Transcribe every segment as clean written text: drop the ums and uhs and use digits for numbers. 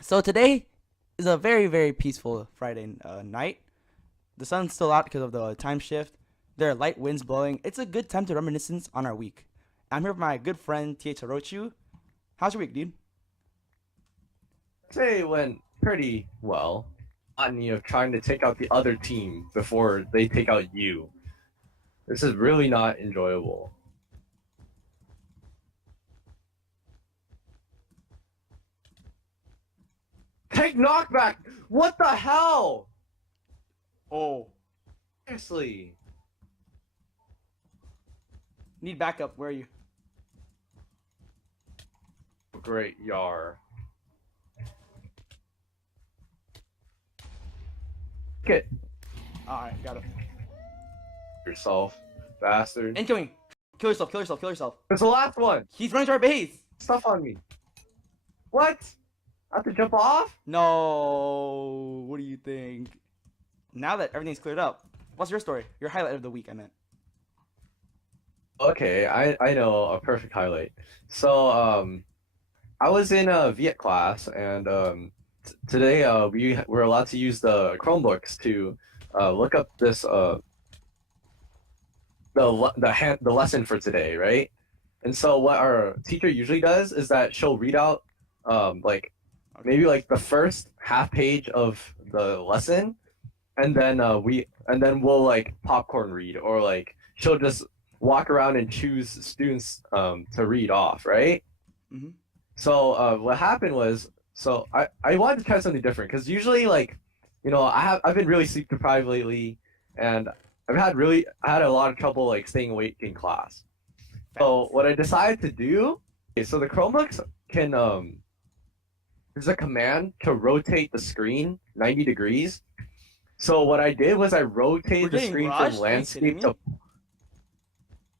So today is a very, very peaceful Friday night. The sun's still out because of the time shift. There are light winds blowing. It's a good time to reminiscence on our week. I'm here with my good friend Tia Tarochu. How's your week, dude? Say it went pretty well. On trying to take out the other team before they take out you. This is really not enjoyable. Take knockback! What the hell? Oh, Seriously. need backup. Where are you? Great Yar. Get All right, got him. yourself, bastard. Incoming. Kill yourself. Kill yourself. Kill yourself. It's the last one. He's running to our base. Stuff on me. What? I have to jump off? No. What do you think? Now that everything's cleared up, what's your story? Your highlight of the week, I meant. Okay, I know a perfect highlight. So I was in a Viet class, and today we were allowed to use the Chromebooks to look up this the lesson for today, right? And so what our teacher usually does is that she'll read out like maybe like the first half page of the lesson, and then we'll like popcorn read, or like she'll just walk around and choose students to read off, right? Mm-hmm. So what happened was, so I wanted to try something different because usually like, I've been really sleep deprived lately, and I had a lot of trouble like staying awake in class. So what I decided to do, okay, so the Chromebooks can there's a command to rotate the screen 90 degrees. So what I did was I We're rotated the getting screen from rushed. Are you kidding landscape me? to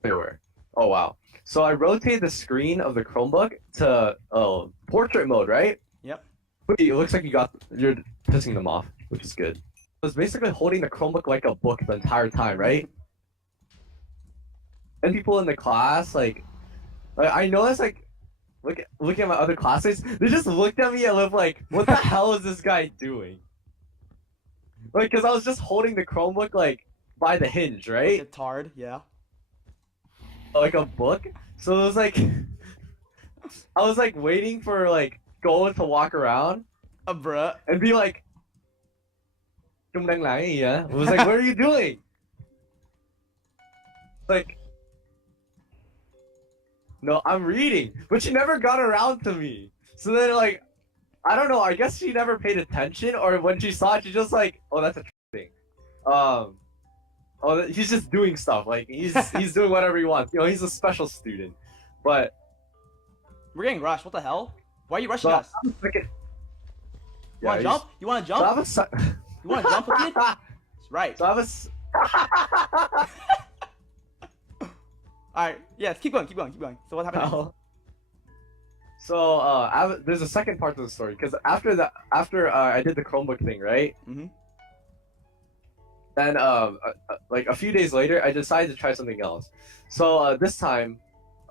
everywhere. Oh wow. So I rotated the screen of the Chromebook to portrait mode, right? Yep. It looks like you're pissing them off, which is good. I was basically holding the Chromebook like a book the entire time, right? And people in the class, like I noticed, like looking at my other classmates, they just looked at me and looked like, "What the hell is this guy doing?" Like, cause I was just holding the Chromebook like by the hinge, Like a right? tard. Yeah. Like a book. So it was like I was like waiting for like Golan to walk around Bruh. and be like, "Trung đang làm gì vậy?" It was like, "What are you doing?" Like, no, I'm reading, but she never got around to me. So then, like, I don't know. I guess she never paid attention, or when she saw it, she just like, "Oh, that's a thing." Um, oh, he's just doing stuff. Like he's doing whatever he wants. He's a special student. But We're getting rushed. What the hell? Why are you rushing so us? I'm freaking, You yeah, want to jump? You want to so I jump? have a You want to jump with it? Right. so I have All right. Yes. Keep going. Keep going. Keep going. So what happened next? a so there's a second part to the story, because after I did the Chromebook thing, right? Mm-hmm. Then like a few days later, I decided to try something else. So this time,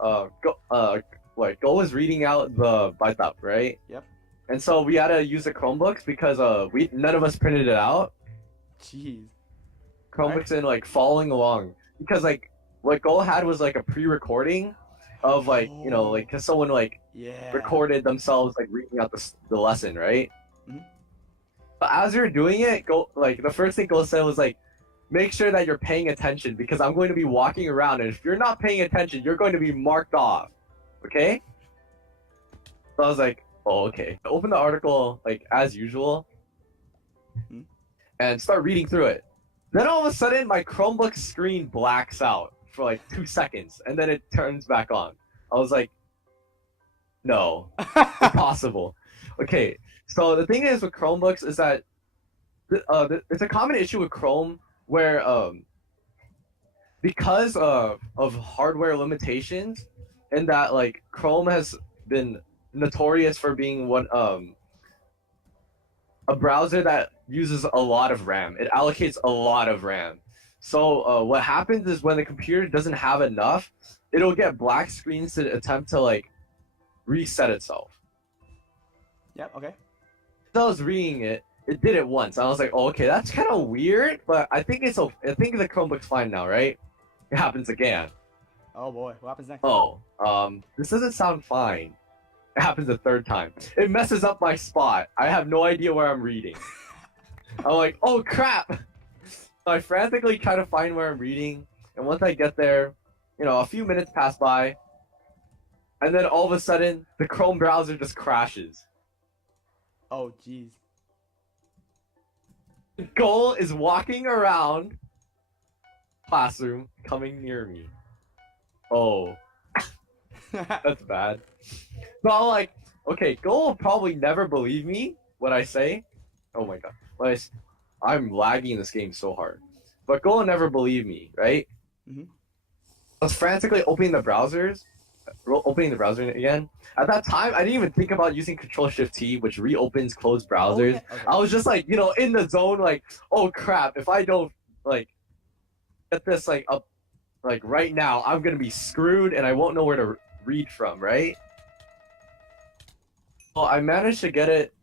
Go was reading out the Baitap, right? Yep. And so we had to use the Chromebooks because we none of us printed it out. Jeez. Chromebooks, and like following along, because like what Go had was like a pre-recording of like Oh. like, because someone like Yeah. recorded themselves like reading out the lesson, right? Mhm. But as we were doing it, Go, like the first thing Go said was like, make sure that you're paying attention, because I'm going to be walking around, and if you're not paying attention, you're going to be marked off. Okay? So I was like, oh, okay. I open the article like as usual Mhm. and start reading through it. Then all of a sudden, my Chromebook screen blacks out for like 2 seconds, and then it turns back on. I was like, no, impossible. Okay, so the thing is with Chromebooks is that it's a common issue with Chrome where because of hardware limitations, and that like Chrome has been notorious for being one a browser that uses a lot of RAM. It allocates a lot of RAM. So what happens is when the computer doesn't have enough, it'll get black screens to attempt to like reset itself. Yep. Okay. I was reading it, it did it once. I was like, oh, okay, that's kind of weird, but I think I think the Chromebook's fine now, right? It happens again. Oh boy, what happens next? Oh, this doesn't sound fine. It happens a third time. It messes up my spot. I have no idea where I'm reading. I'm like, oh crap! So I frantically try to find where I'm reading, and once I get there, a few minutes pass by, and then all of a sudden, the Chrome browser just crashes. Oh jeez. Goal is walking around classroom, coming near me. Oh, that's bad. So I'm like, okay, Goal will probably never believe me what I say. Oh my god, I'm lagging in this game so hard. But Goal will never believe me, right? Mm-hmm. I was frantically opening the browser again. At that time, I didn't even think about using Control-Shift-T, which reopens closed browsers. Oh, yeah. Okay. I was just like, in the zone, like, oh crap, if I don't, like, get this, like, up, like, right now, I'm gonna be screwed and I won't know where to read from, right? Well, I managed to get it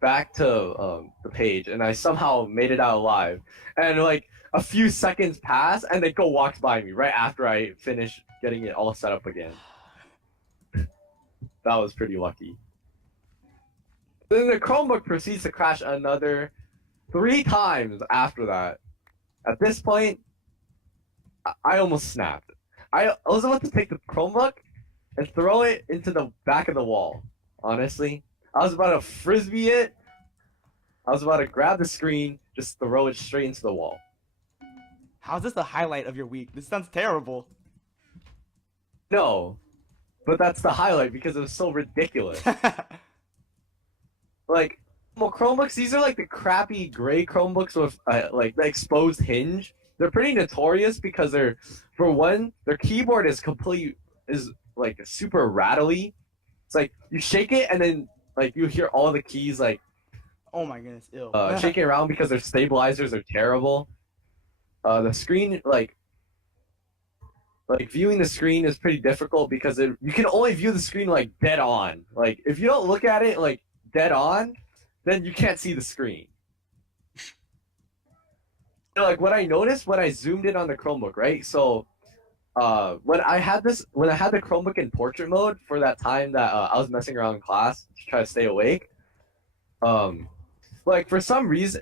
back to the page, and I somehow made it out alive. And, like, a few seconds pass, and then Go walks by me right after I finish getting it all set up again. That was pretty lucky. Then the Chromebook proceeds to crash another 3 times after that. At this point, I almost snapped. I was about to take the Chromebook and throw it into the back of the wall. Honestly, I was about to frisbee it. I was about to grab the screen, just throw it straight into the wall. How's this the highlight of your week? This sounds terrible. No, but that's the highlight because it was so ridiculous. Like, well, Chromebooks, these are like the crappy gray Chromebooks with like the exposed hinge. They're pretty notorious because for one, their keyboard is like super rattly. It's like you shake it and then like you hear all the keys like Oh my goodness, ew. shaking around because their stabilizers are terrible. The screen like viewing the screen is pretty difficult because you can only view the screen like dead on. Like if you don't look at it like dead on, then you can't see the screen. Like what I noticed when I zoomed in on the Chromebook, right? So when I had the Chromebook in portrait mode for that time that I was messing around in class to try to stay awake, like for some reason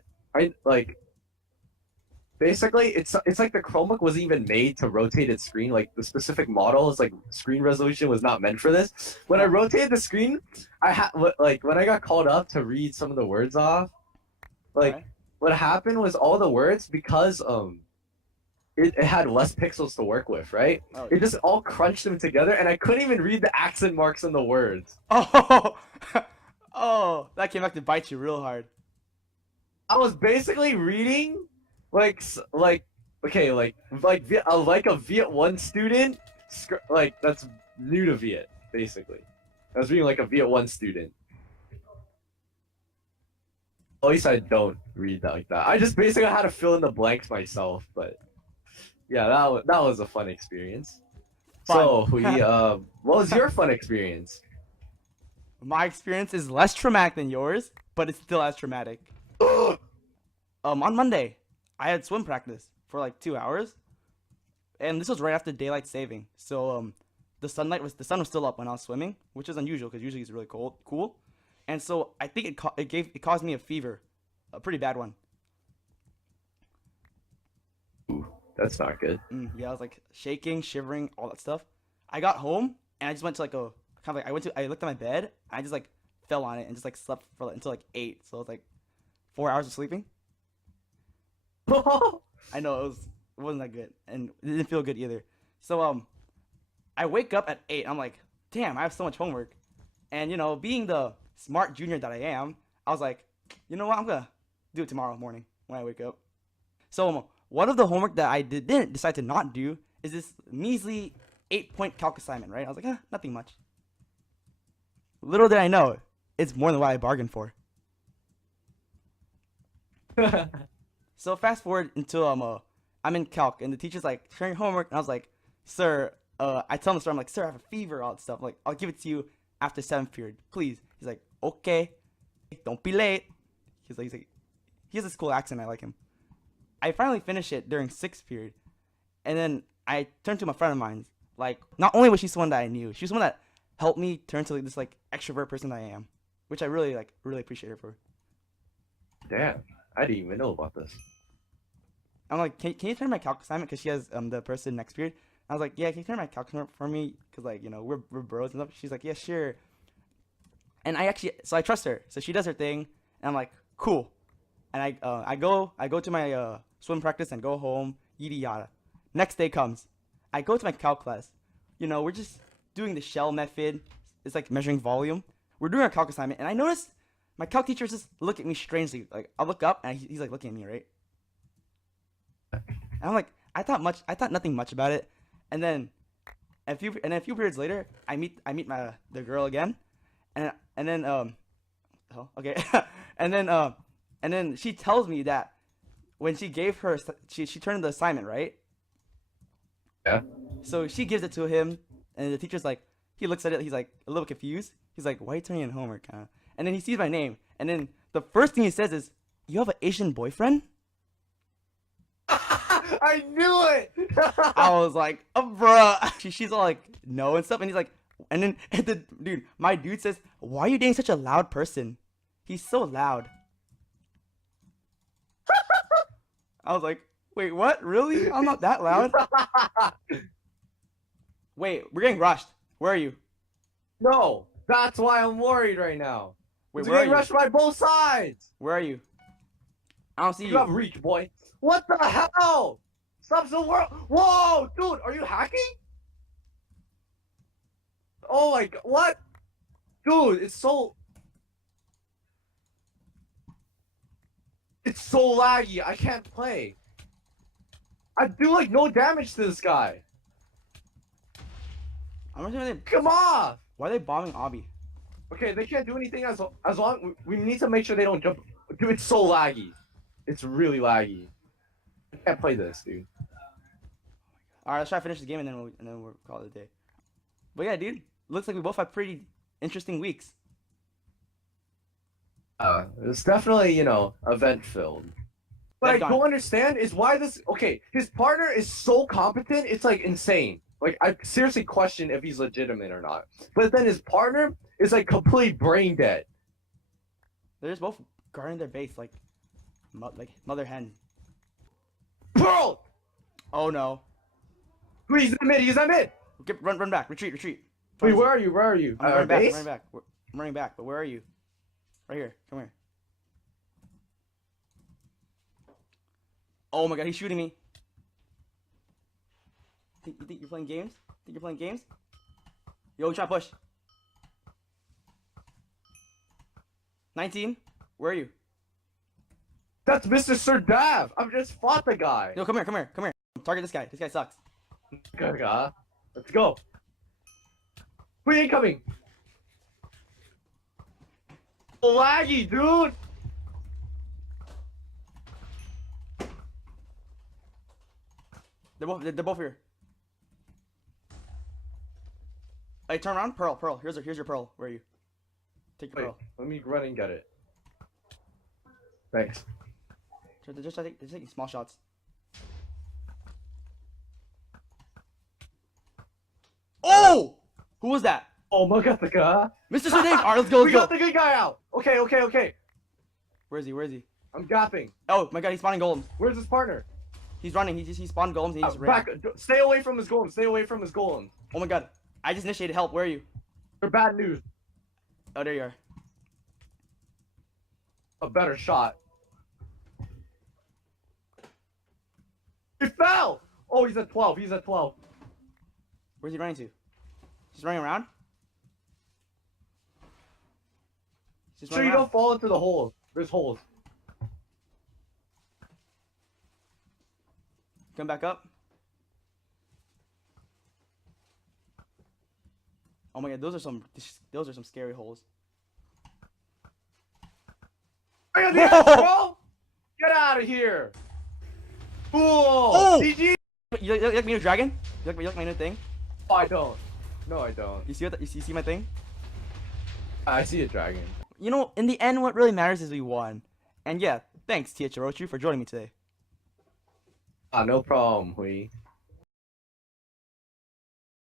basically it's like the Chromebook wasn't even made to rotate its screen. Like the specific model is like screen resolution was not meant for this. When I rotated the screen, when I got called up to read some of the words off, like Right. what happened was all the words, because it had less pixels to work with, right? Oh, It just all crunched them together, and I couldn't even read the accent marks on the words. Oh, oh, that came back to bite you real hard. I was basically reading like a Viet 1 student, like that's new to Viet, basically. I was reading like a Viet 1 student. At least I don't read that like that. I just basically had to fill in the blanks myself, but yeah, that was a fun experience. Fun. So, what was your fun experience? My experience is less traumatic than yours, but it's still as traumatic. On Monday, I had swim practice for like 2 hours, and this was right after daylight saving. So the sun was still up when I was swimming, which is unusual because usually it's really cool. And so I think it caused me a fever, a pretty bad one. Ooh, that's not good. Yeah, I was like shaking, shivering, all that stuff. I got home and I just went to like I looked at my bed and I just like fell on it and just like slept until like 8. So it was like 4 hours of sleeping. I know it wasn't that good and it didn't feel good either. So I wake up at 8. I'm like, damn, I have so much homework. And being the smart junior that I am, I was like, you know what, I'm gonna do it tomorrow morning when I wake up. So one of the homework that I didn't decide to not do is this measly 8-point calc assignment, right? I was like, nothing much. Little did I know, it's more than what I bargained for. So fast forward until I'm in calc and the teacher's like sharing homework and I was like, sir, I tell him the story. I'm like, sir, I have a fever, all that stuff. I'm like, I'll give it to you after 7th period, please. He's like, okay. don't be late. He's like, he has this cool accent. I like him. I finally finished it during sixth period, and then I turned to my friend of mine. Like, not only was she someone that I knew, she was someone that helped me turn to like, this like extrovert person that I am, which I really appreciate her for. Damn, I didn't even know about this. I'm like, can you turn my calc assignment? Because she has the person next period. I was like, yeah, can you turn my calc assignment for me? Because like, you know, we're bros and stuff. She's like, yeah, sure. And so I trust her. So she does her thing, and I'm like, cool. And I go to my swim practice and go home, yada yada. Next day comes, I go to my calc class. You know, we're just doing the shell method. It's like measuring volume. We're doing our calc assignment, and I noticed my calc teacher just look at me strangely. Like I look up, and he's like looking at me, right? And I'm like, I thought nothing much about it. And then a few periods later, I meet the girl again, and then okay, and then she tells me that when she gave her she turned in the assignment, right? Yeah. So she gives it to him, and the teacher's like, he looks at it, he's like a little confused. He's like, why are you turning in homework, kind of? And then he sees my name, and then the first thing he says is, you have an Asian boyfriend? I knew it. I was like, oh, bruh. She's all like, no and stuff, and he's like, and then my dude says, why are you dating such a loud person? He's so loud. I was like, wait, what? Really? I'm not that loud. Wait, we're getting rushed. Where are you? No, that's why I'm worried right now. Wait, We're where are getting you? rushed by both sides. Where are you? I don't see You you. have reach, boy. What the hell? Stop the world. Whoa, dude, are you hacking? Oh my god, what? Dude, it's so laggy. I can't play. I do like no damage to this guy. I'm gonna Come on. Why are they bombing Obby? Okay, they can't do anything as long we need to make sure they don't jump. Dude, it's so laggy. It's really laggy. I can't play this, dude. All right, let's try to finish the game and then we'll call it a day. But yeah, dude, looks like we both have pretty interesting weeks. It's definitely, you know, event filled. What I don't understand is why this. Okay, his partner is so competent, it's like insane. Like I seriously question if he's legitimate or not. But then his partner is like complete brain dead. They're just both guarding their base like mother hen. Pearl! Oh no. He's in mid. He's in mid. Run back. Retreat. Wait, where are you? Where are you? I'm running back. I'm running back. But where are you? Right here. Come here. Oh my god, he's shooting me. You think you're playing games? Yo, try push. 19. Where are you? That's Mr. Sir Dav. I've just fought the guy. Yo, come here. Target this guy. This guy sucks. Gaga. Let's go. Who incoming? Laggy, dude. They're both here. Hey, turn around. Pearl. Here's your pearl. Where are you? Take your pearl. Let me run and get it. Thanks. They're just taking small shots. Oh! Who was that? Oh my god, the guy. Mr. Sudave! Alright, let's go. We got the good guy out. Okay. Where is he? I'm gapping. Oh my god, he's spawning golems. Where's his partner? He's running. He spawned golems and he just ran. Back. Stay away from his golem. Oh my god. I just initiated help. Where are you? They're bad news. Oh, there you are. A better shot. He fell! Oh, he's at 12. Where's he running to? He's running around? Sure you don't fall into the hole. There's holes. Come back up. Oh my god, those are some scary holes. Bro! Get out of here! Cool! Oh! GG! You like my new dragon? You like my new thing? Oh, I don't. No, I don't. You see my thing? I see a dragon. you know, in the end, what really matters is we won. And yeah, thanks, Tia Chirochu, for joining me today. Ah, no problem, Hui.